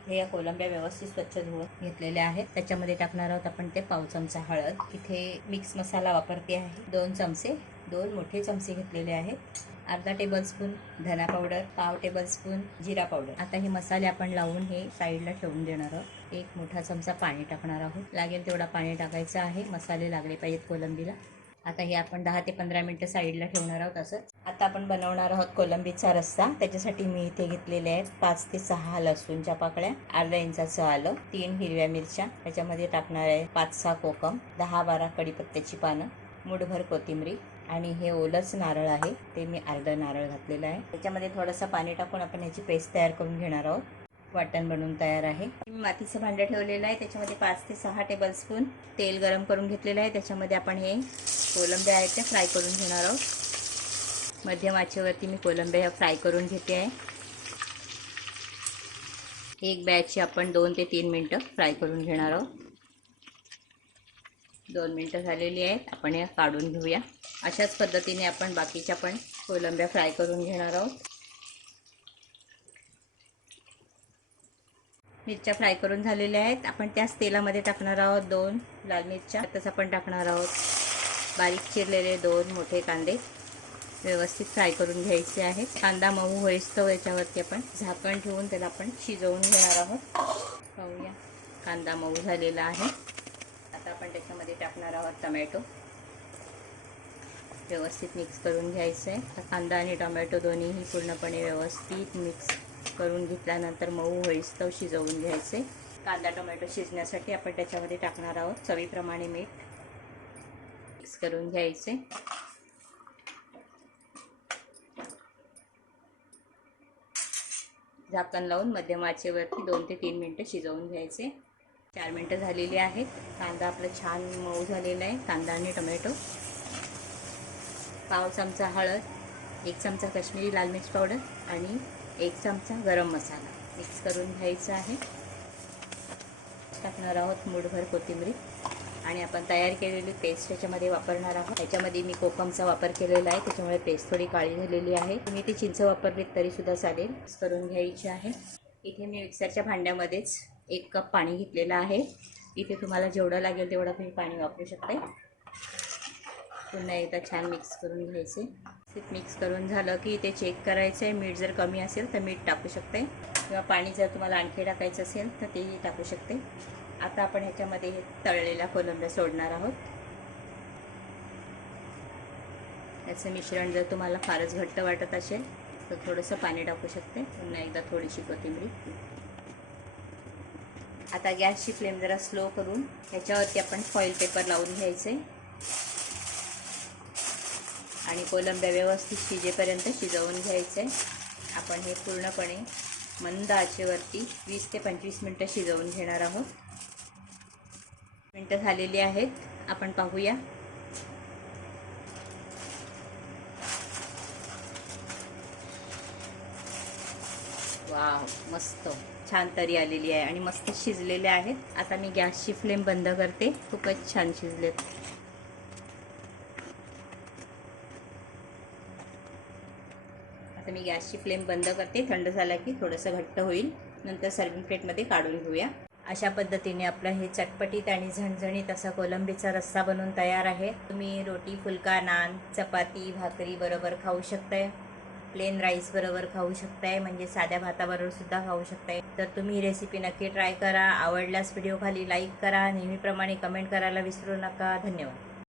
इथे या कोलंब्या व्यवस्थित स्वच्छ धुवून घेतलेल्या आहेत. त्याच्यामध्ये टाकणार आहोत आपण ते पाव चमचा हळद. इथे मिक्स मसाला वापरते आहे 2 चमचे, 2 मोठे चमचे घेतलेले आहेत. अर्धा टेबलस्पून धना पावडर, पाव टेबलस्पून जिरा पावडर. आता हे मसाले आपण लावून हे साईडला ठेवून देणार आहोत. 1 मोठा चमचा पाणी टाकणार आहोत. लागेल तेवढा पाणी टाकायचं आहे. मसाले लागले पाहिजेत कोलंबीला. आता हे आपण 10 ते 15 मिनिटं साईडला ठेवणार आहोत. असंच आता आपण बनवणार आहोत कोलंबीचा रस्सा. त्याच्यासाठी मी इथे घेतलेले आहेत 5 ते 6 लसूणच्या पाकळ्या, अर्धा इंचाचं आलं, 3 हिरव्या मिरच्या. त्याच्यामध्ये टाकणार आहे 5-6 कोकम, 10-12 कढीपत्त्याची पानं, मुठभर कोथिंबीर आणि हे ओलच नारळ आहे ते मी अर्धा नारळ घातलेलं आहे. त्याच्यामध्ये थोडंसं पाणी टाकून आपण ह्याची पेस्ट तयार करून घेणार आहोत. वाटण बनवून तयार आहे. मी मातीचं भांडं ठेवलेलं आहे. त्याच्यामध्ये 5 ते 6 टेबलस्पून तेल गरम करून घेतलेलं आहे. त्याच्यामध्ये आपण हे कोलंब्या आहेत त्या फ्राय करून घेणार आहोत. मध्यम आचेवरती मी कोलंब्या फ्राय करून घेते आहे. एक बॅचची आपण 2 ते 3 मिनटं फ्राय करून घेणार आहोत. 2 मिनटं झालेली आहेत. आपण या काढून घेऊया. अशाच पद्धतीने आपण बाकीच्या पण कोलंब्या फ्राय करून घेणार आहोत. मिरच्या फ्राय करून झालेल्या आहेत. आपण त्याच तेलामध्ये टाकणार आहोत 2 लाल मिरच्या. आताच आपण टाकणार आहोत बारीक चिरलेले 2 मोठे कांदे. व्यवस्थित फ्राय करून घ्यायचे आहेत. कांदा मऊ होईस्तोवर याच्यावरती आपण झाकण ठेवून त्याला आपण शिजवून घेणार आहोत. पाहूया कांदा मऊ झालेला आहे. आता आपण त्याच्यामध्ये टाकणार आहोत टोमॅटो. व्यवस्थित मिक्स करून घ्यायचं आहे. कांदा आणि टोमॅटो दोन्हीही पूर्णपणे व्यवस्थित मिक्स करून घेतल्यानंतर मऊ होईस्तोवर शिजवून घ्यायचे. कांदा टोमॅटो शिजण्यासाठी आपण त्याच्यामध्ये टाकणार आहोत चवीप्रमाणे मीठ. मिक्स करून घ्यायचे. झाकण लावून मध्यम आचेवरती 2 ते 3 मिनटं शिजवून घ्यायचे. 4 मिनटं झालेली आहेत. कांदा आपला छान मऊ झालेला आहे. कांदा आणि टोमॅटो. पाव चमचा हळद, 1 चमचा काश्मीरी लाल मिर्च पावडर आणि 1 चमचा गरम मसाला मिक्स करून घ्यायचा आहे. टाकणार आहोत मुठभर कोथिंबीर आणि आपण तयार केलेली पेस्ट त्याच्यामध्ये वापरणार आहोत. त्याच्यामध्ये मी कोकमचा वापर केलेला आहे, त्याच्यामुळे पेस्ट थोडी काळी झालेली आहे. तुम्ही ती चिंच वापरलीत तरीसुद्धा चालेल. मिक्स करून घ्यायची आहे. इथे मी मिक्सरच्या भांड्यामध्येच 1 कप पाणी घेतलेलं आहे. इथे तुम्हाला जेवढं लागेल तेवढं तुम्ही पाणी वापरू शकता. पुन्हा एकदा छान मिक्स करून घ्यायचे. मिक्स करून झालं की इथे चेक करायचं आहे. मीठ जर कमी असेल तर मीठ टाकू शकते किंवा पाणी जर तुम्हाला आणखी टाकायचं असेल तर तेही टाकू शकते. आता आपण ह्याच्यामध्ये तळलेला कोलंब्या सोडणार आहोत. याचं मिश्रण जर तुम्हाला फारच घट्ट वाटत असेल तर थोडंसं पाणी टाकू शकते. पुन्हा एकदा थोडीशी कोथिंबीर. आता गॅसची फ्लेम जरा स्लो करून ह्याच्यावरती आपण फॉईल पेपर लावून घ्यायचे आणि कोलंब्या व्यवस्थित शिजेपर्यंत शिजवून घ्यायचे. आपण हे पूर्णपणे मंद आचेवरती 20 ते 25 मिनटं शिजवून घेणार आहोत. मिनटं झालेली आहेत. आपण पाहूया. वाव, मस्त छान तरी आलेली आहे आणि मस्त शिजलेले आहेत. आता मी गॅसची फ्लेम बंद करते. खूपच छान शिजलेत. आता मी गॅसची फ्लेम बंद करते. थंड झाला की थोडंसं घट्ट होईल. नंतर सर्विंग प्लेटमध्ये काढून घेऊया. अशा पद्धतीने आपला हे चटपटीत आणि झणझणीत असा कोलंबीचा रस्सा बनवून तयार आहे. तुम्ही रोटी, फुलका, नान, चपाती, भाकरी बरोबर खाऊ शकताय. प्लेन राईस बरोबर खाऊ शकताय. म्हणजे साध्या भाताबरोबर सुद्धा खाऊ शकताय. तर तुम्ही ही रेसिपी नक्की ट्राय करा. आवडल्यास व्हिडिओ खाली लाईक करा. नेहमीप्रमाणे कमेंट करायला विसरू नका. धन्यवाद.